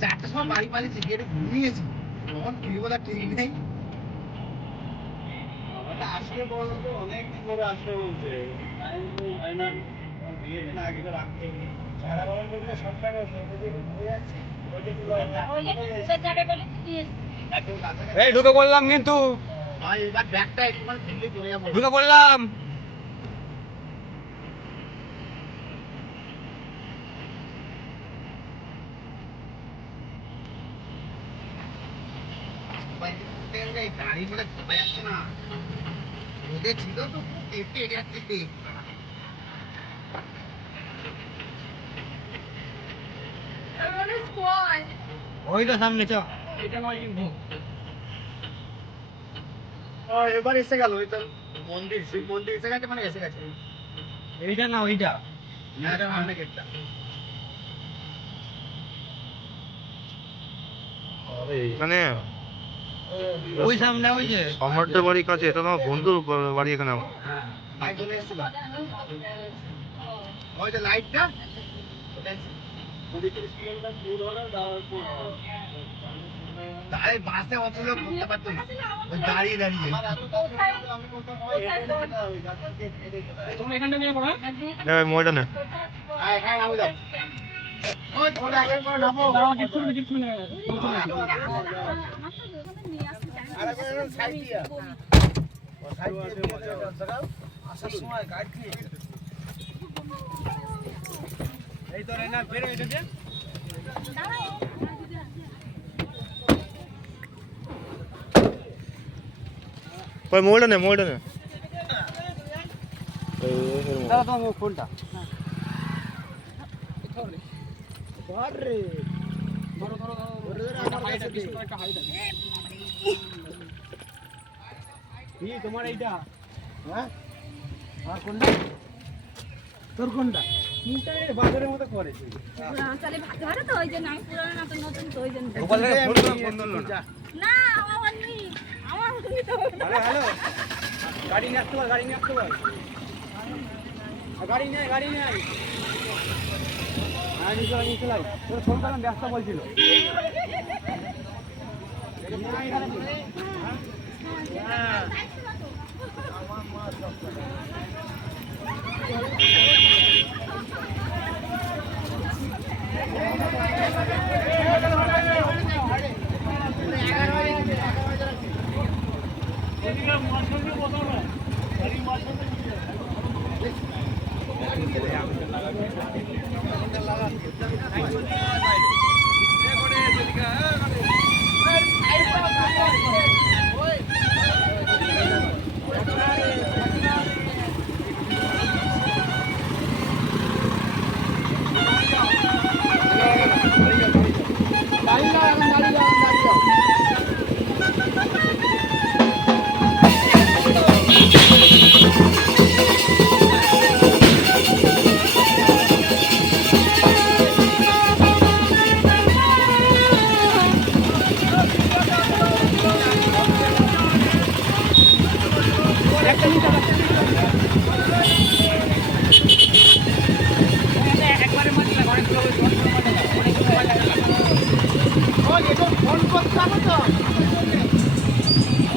চারটার সময় বাড়ি পালিয়েছি, গেটে ঘুমিয়েছি, তখন ফিরবো ঠিক নেই। আসলে বলতো অনেকদিন ধরে আসবে বলছে, ঢুকে পড়লাম কিন্তু ঢুকে পড়লাম। গাড়ি বলে ঘুমে যাচ্ছে না, রোদে ছিল তো কেটে যাচ্ছে। ওই তো সামনে চ। এটা নয় কিন্তু এবার এসে গেল, ওই তো মন্দির, শিব মন্দির এসে গেছে, মানে এসে গেছে। এইটা না ওইটা, এটা সামনে গেটটা। মানে ওই সামনে ওই যে সম্রাটদের বাড়ির কাছে, এটা আমার বন্ধুর বাড়ি এখানে। ভাই চলে এসেছিল, ওই যে লাইটটা বাসে অত লোক ঘুরতে পারতো না, দাঁড়িয়ে দাঁড়িয়ে। তোমরা এখানটা নিয়ে পড়ো, ময়দানে হ্যাঁ নামো যাও। ওই তোমরা আগে করে নামো, কিছু না সাইড দিয়া আসার সময় গাইড দিয়ে এই তো না বের হয়ে গেছে। ময়দানে দাদা তোমার ফোনটা তোমার এইটা, হ্যাঁ কোনটা তোর কোনটা বাজারের মতো করেছে। গাড়ি নিয়ে আসতে বল, গাড়ি নিয়ে আসতে বল, গাড়ি নেই নিচে লাই, তোর ফোন করলাম ব্যস্ত বলছিল। ফোন করতে হবে তো।